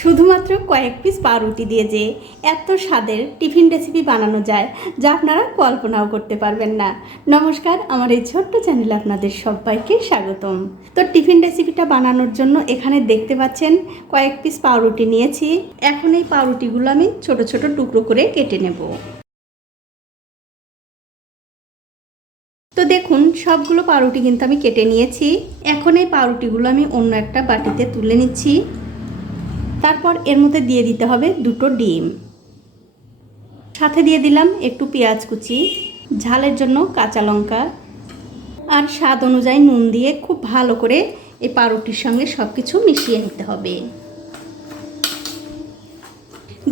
শুধুমাত্র কয়েক পিস পাউরুটি দিয়ে যে এত স্বাদের টিফিন রেসিপি বানানো যায়, যা আপনারা কল্পনাও করতে পারবেন না। নমস্কার, আমার এই ছোট্ট চ্যানেলে আপনাদের সবাইকে স্বাগতম। তো টিফিন রেসিপিটা বানানোর জন্য এখানে দেখতে পাচ্ছেন, কয়েক পিস পাউরুটি নিয়েছি। এখন এই পাউরুটিগুলো আমি ছোট ছোট টুকরো করে কেটে নেব। তো দেখুন, সবগুলো পাউরুটি কিন্তু আমি কেটে নিয়েছি। এখন এই পাউরুটিগুলো আমি অন্য একটা বাটিতে তুলে নিচ্ছি। তারপর এর মধ্যে দিয়ে দিতে হবে দুটো ডিম। সাথে দিয়ে দিলাম একটু পেঁয়াজ কুচি, ঝালের জন্য কাঁচা লঙ্কা, আর স্বাদ অনুযায়ী নুন দিয়ে খুব ভালো করে এই পাউরুটির সঙ্গে সব কিছু মিশিয়ে নিতে হবে।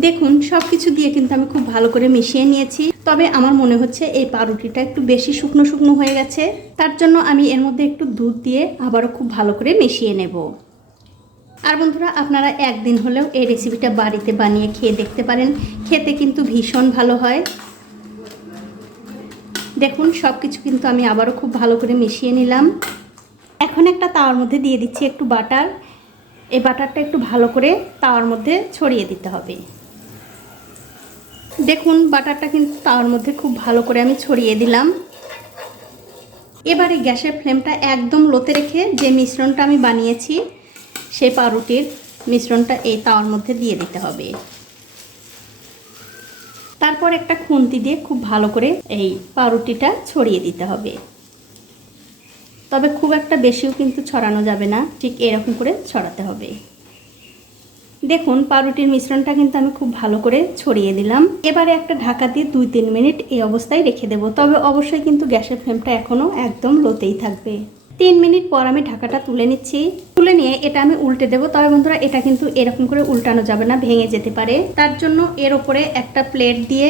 দেখুন সব কিছু দিয়ে কিন্তু আমি খুব ভালো করে মিশিয়ে নিয়েছি। তবে আমার মনে হচ্ছে এই পাউরুটিটা একটু বেশি শুকনো শুকনো হয়ে গেছে। তার জন্য আমি এর মধ্যে একটু দুধ দিয়ে আবারও খুব ভালো করে মিশিয়ে নেব। আর বন্ধুরা, আপনারা একদিন হলেও এই রেসিপিটা বাড়িতে বানিয়ে খেয়ে দেখতে পারেন। খেতে কিন্তু ভীষণ ভালো হয়। দেখুন সব কিছু কিন্তু আমি আবারও খুব ভালো করে মিশিয়ে নিলাম। এখন একটা তাওয়ার মধ্যে দিয়ে দিচ্ছি একটু বাটার। এই বাটারটা একটু ভালো করে তাওয়ার মধ্যে ছড়িয়ে দিতে হবে। দেখুন, বাটারটা কিন্তু তাওয়ার মধ্যে খুব ভালো করে আমি ছড়িয়ে দিলাম। এবারে গ্যাসের ফ্লেমটা একদম লোতে রেখে যে মিশ্রণটা আমি বানিয়েছি সেই পাউরুটির মিশ্রণটা এই তাওয়ার মধ্যে দিয়ে দিতে হবে। তারপর একটা খুন্তি দিয়ে খুব ভালো করে এই পাউরুটিটা ছড়িয়ে দিতে হবে। তবে খুব একটা বেশিও কিন্তু ছড়ানো যাবে না, ঠিক এরকম করে ছড়াতে হবে। দেখুন পাউরুটির মিশ্রণটা কিন্তু আমি খুব ভালো করে ছড়িয়ে দিলাম। এবারে একটা ঢাকা দিয়ে দুই তিন মিনিট এই অবস্থায় রেখে দেবো, তবে অবশ্যই কিন্তু গ্যাসের ফ্লেমটা এখনও একদম লোতেই থাকবে। তিন মিনিট পর আমি ঢাকাটা তুলে নিচ্ছি। তুলে নিয়ে এটা আমি উল্টে দেবো। তবে বন্ধুরা, এটা কিন্তু এরকম করে উল্টানো যাবে না, ভেঙে যেতে পারে। তার জন্য এর ওপরে একটা প্লেট দিয়ে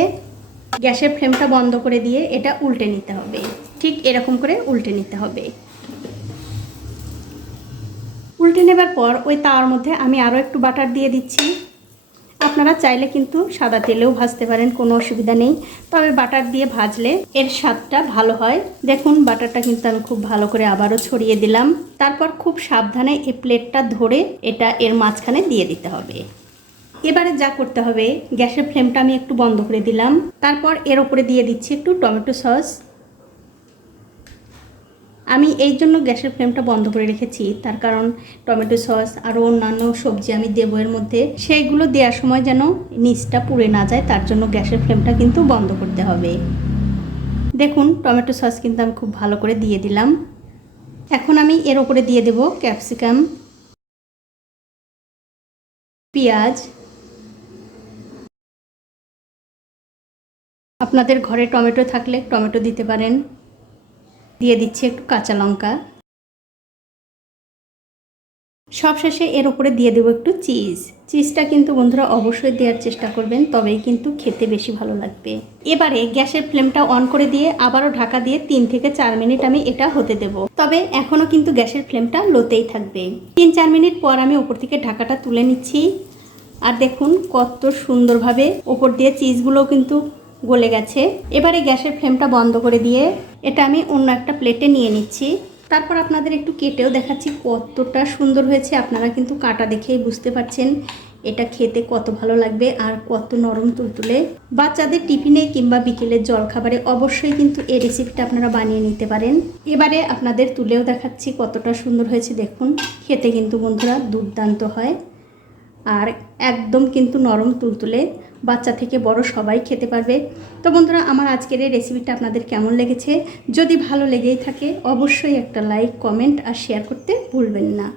গ্যাসের ফ্লেমটা বন্ধ করে দিয়ে এটা উল্টে নিতে হবে। ঠিক এরকম করে উল্টে নিতে হবে। উল্টে নেবার পর ওই তাওয়ার মধ্যে আমি আরও একটু বাটার দিয়ে দিচ্ছি। আপনারা চাইলে কিন্তু সাদা তেলেও ভাজতে পারেন, কোনো অসুবিধা নেই। তবে বাটার দিয়ে ভাজলে এর স্বাদটা ভালো হয়। দেখুন, বাটারটা কিন্তু আমি খুব ভালো করে আবারও ছড়িয়ে দিলাম। তারপর খুব সাবধানে এই প্লেটটা ধরে এটা এর মাঝখানে দিয়ে দিতে হবে। এবারে যা করতে হবে, গ্যাসের ফ্লেমটা আমি একটু বন্ধ করে দিলাম। তারপর এর ওপরে দিয়ে দিচ্ছি একটু টমেটো সস। আমি এই জন্য গ্যাসের ফ্লেমটা বন্ধ করে রেখেছি। তার কারণ টমেটো সস আরও অন্যান্য সবজি আমি দেবো এর মধ্যে। সেইগুলো দেওয়ার সময় যেন নিচটা পুড়ে না যায়, তার জন্য গ্যাসের ফ্লেমটা কিন্তু বন্ধ করতে হবে। দেখুন, টমেটো সস কিন্তু আমি খুব ভালো করে দিয়ে দিলাম। এখন আমি এর ওপরে দিয়ে দেব ক্যাপসিকাম, পেঁয়াজ। আপনাদের ঘরে টমেটো থাকলে টমেটো দিতে পারেন। দিয়ে দিচ্ছি একটু কাঁচা লঙ্কা। সবশেষে এর উপরে দিয়ে দেবো একটু চিজ। চিজটা কিন্তু বন্ধুরা অবশ্যই দেওয়ার চেষ্টা করবেন, তবেই কিন্তু খেতে বেশি ভালো লাগবে। এবারে গ্যাসের ফ্লেমটা অন করে দিয়ে আবারও ঢাকা দিয়ে তিন থেকে চার মিনিট আমি এটা হতে দেব। তবে এখনও কিন্তু গ্যাসের ফ্লেমটা লোতেই থাকবে। তিন চার মিনিট পর আমি উপর থেকে ঢাকাটা তুলে নিচ্ছি। আর দেখুন কত সুন্দরভাবে ওপর দিয়ে চিজগুলোও কিন্তু গলে গেছে। এবারে গ্যাসের ফ্লেমটা বন্ধ করে দিয়ে এটা আমি অন্য একটা প্লেটে নিয়ে নিচ্ছি। তারপর আপনাদের একটু কেটেও দেখাচ্ছি কতটা সুন্দর হয়েছে। আপনারা কিন্তু কাটা দেখেই বুঝতে পারছেন এটা খেতে কত ভালো লাগবে আর কত নরম তুলতুলে। বাচ্চাদের টিফিনে কিংবা বিকেলের জলখাবারে অবশ্যই কিন্তু এই রেসিপিটা আপনারা বানিয়ে নিতে পারেন। এবারে আপনাদের তুলেও দেখাচ্ছি কতটা সুন্দর হয়েছে। দেখুন, খেতে কিন্তু বন্ধুরা দুর্দান্ত হয়। আর একদম কিন্তু নরম তুলতুলে বাচ্চা থেকে বড় সবাই খেতে পারবে। তো বন্ধুরা, আমার আজকের এই রেসিপিটা আপনাদের কেমন লেগেছে? যদি ভালো লেগেই থাকে, অবশ্যই একটা লাইক কমেন্ট আর শেয়ার করতে ভুলবেন না।